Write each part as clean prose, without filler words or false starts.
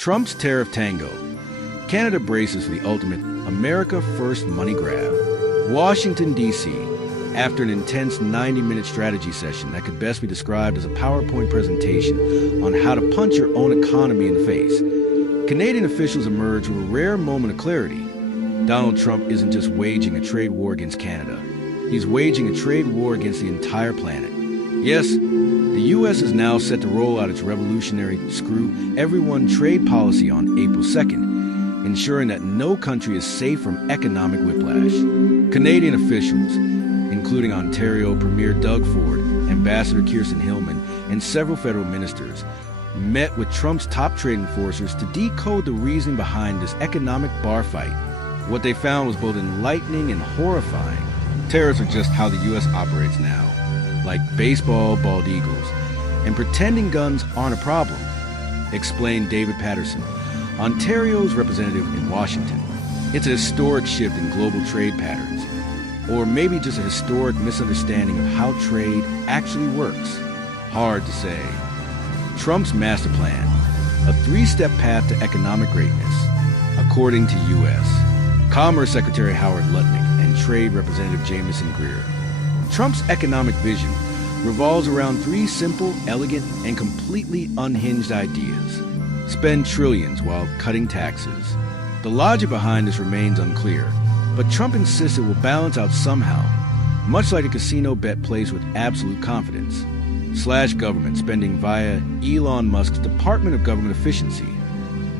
Trump's Tariff Tango. Canada braces for the ultimate America First money grab. Washington, D.C. After an intense 90-minute strategy session that could best be described as a PowerPoint presentation on how to punch your own economy in the face, Canadian officials emerged with a rare moment of clarity. Donald Trump isn't just waging a trade war against Canada. He's waging a trade war against the entire planet. Yes, the U.S. is now set to roll out its revolutionary screw everyone trade policy on April 2nd, ensuring that no country is safe from economic whiplash. Canadian officials, including Ontario Premier Doug Ford, Ambassador Kirsten Hillman, and several federal ministers, met with Trump's top trade enforcers to decode the reasoning behind this economic bar fight. What they found was both enlightening and horrifying. Tariffs are just how the U.S. operates now, like baseball bald eagles, and pretending guns aren't a problem, explained David Patterson, Ontario's representative in Washington. It's a historic shift in global trade patterns, or maybe just a historic misunderstanding of how trade actually works. Hard to say. Trump's master plan, a three-step path to economic greatness, according to U.S. Commerce Secretary Howard Lutnick and Trade Representative Jamieson Greer. Trump's economic vision revolves around three simple, elegant, and completely unhinged ideas. Spend trillions while cutting taxes. The logic behind this remains unclear, but Trump insists it will balance out somehow, much like a casino bet placed with absolute confidence. Slash government spending via Elon Musk's Department of Government Efficiency.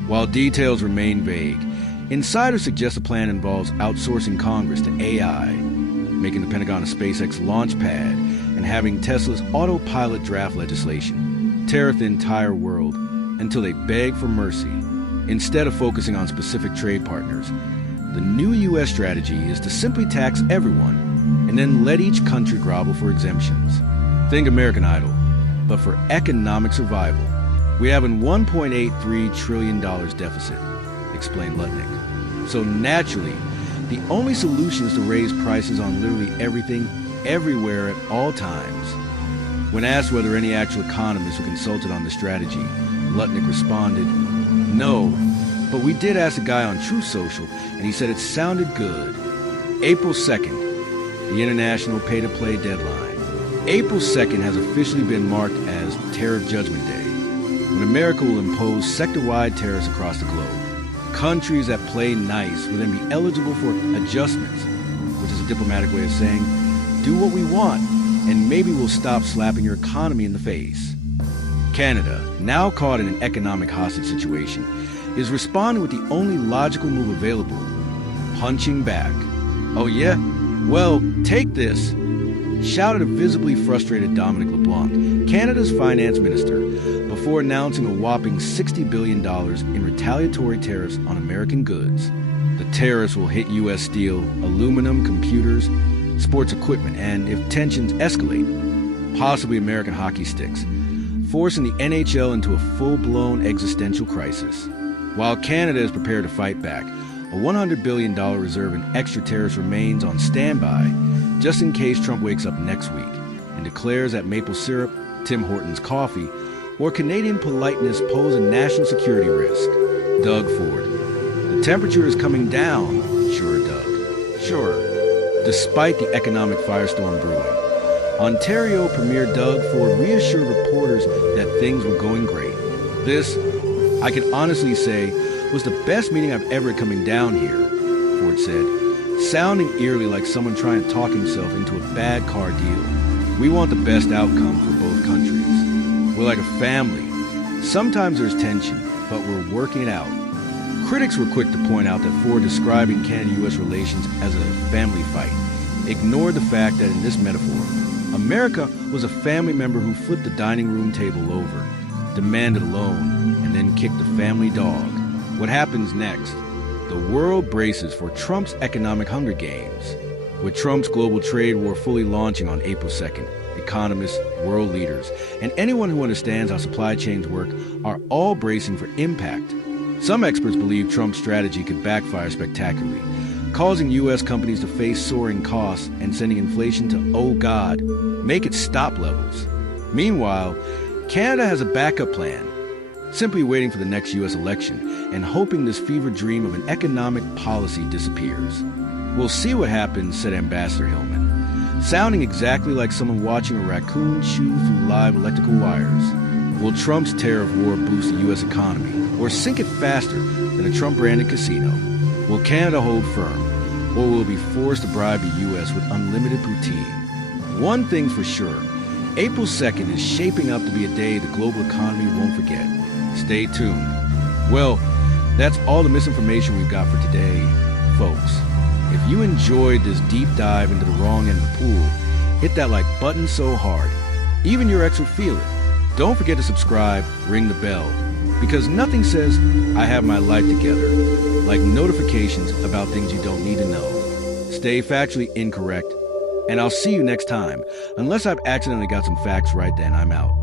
While details remain vague, insiders suggest the plan involves outsourcing Congress to AI, making the Pentagon a SpaceX launch pad, and having Tesla's autopilot draft legislation tariff the entire world until they beg for mercy. Instead of focusing on specific trade partners, the new U.S. strategy is to simply tax everyone and then let each country grovel for exemptions. Think American Idol, but for economic survival. We have a $1.83 trillion deficit, explained Lutnick. So naturally, the only solution is to raise prices on literally everything, everywhere, at all times. When asked whether any actual economists were consulted on the strategy, Lutnick responded, "No, but we did ask a guy on Truth Social, and he said it sounded good." April 2nd, the International Pay-to-Play deadline. April 2nd has officially been marked as Tariff Judgment Day, when America will impose sector-wide tariffs across the globe. Countries that play nice will then be eligible for adjustments, which is a diplomatic way of saying, do what we want, and maybe we'll stop slapping your economy in the face. Canada, now caught in an economic hostage situation, is responding with the only logical move available, punching back. "Oh yeah? Well, take this," shouted a visibly frustrated Dominic LeBlanc, Canada's finance minister, before announcing a whopping $60 billion in retaliatory tariffs on American goods. The tariffs will hit U.S. steel, aluminum, computers, sports equipment, and, if tensions escalate, possibly American hockey sticks, forcing the NHL into a full-blown existential crisis. While Canada is prepared to fight back, a $100 billion reserve in extra tariffs remains on standby, just in case Trump wakes up next week and declares that maple syrup, Tim Hortons coffee, or Canadian politeness pose a national security risk. Doug Ford. "The temperature is coming down." "Sure, Doug. Sure." Despite the economic firestorm brewing, Ontario Premier Doug Ford reassured reporters that things were going great. "This, I can honestly say, was the best meeting I've ever had coming down here," Ford said, sounding eerily like someone trying to talk himself into a bad car deal. "We want the best outcome for both countries. We're like a family. Sometimes there's tension, but we're working it out." Critics were quick to point out that Ford describing Canada-U.S. relations as a family fight ignored the fact that in this metaphor, America was a family member who flipped the dining room table over, demanded a loan, and then kicked the family dog. What happens next? The world braces for Trump's economic Hunger Games. With Trump's global trade war fully launching on April 2nd, economists, world leaders, and anyone who understands how supply chains work are all bracing for impact. Some experts believe Trump's strategy could backfire spectacularly, causing U.S. companies to face soaring costs and sending inflation to, oh God, make it stop levels. Meanwhile, Canada has a backup plan. simply waiting for the next U.S. election and hoping this fever dream of an economic policy disappears. We'll see what happens, said Ambassador Hillman, sounding exactly like someone watching a raccoon chew through live electrical wires. Will Trump's tariff war boost the U.S. economy or sink it faster than a Trump-branded casino? Will Canada hold firm, or will it be forced to bribe the U.S. with unlimited poutine? One thing's for sure, April 2nd is shaping up to be a day the global economy won't forget. Stay tuned. Well, that's all the misinformation we've got for today, folks. If you enjoyed this deep dive into the wrong end of the pool, hit that like button so hard, even your ex will feel it. Don't forget to subscribe, ring the bell, because nothing says I have my life together like notifications about things you don't need to know. Stay factually incorrect, and I'll see you next time. Unless I've accidentally got some facts right, then I'm out.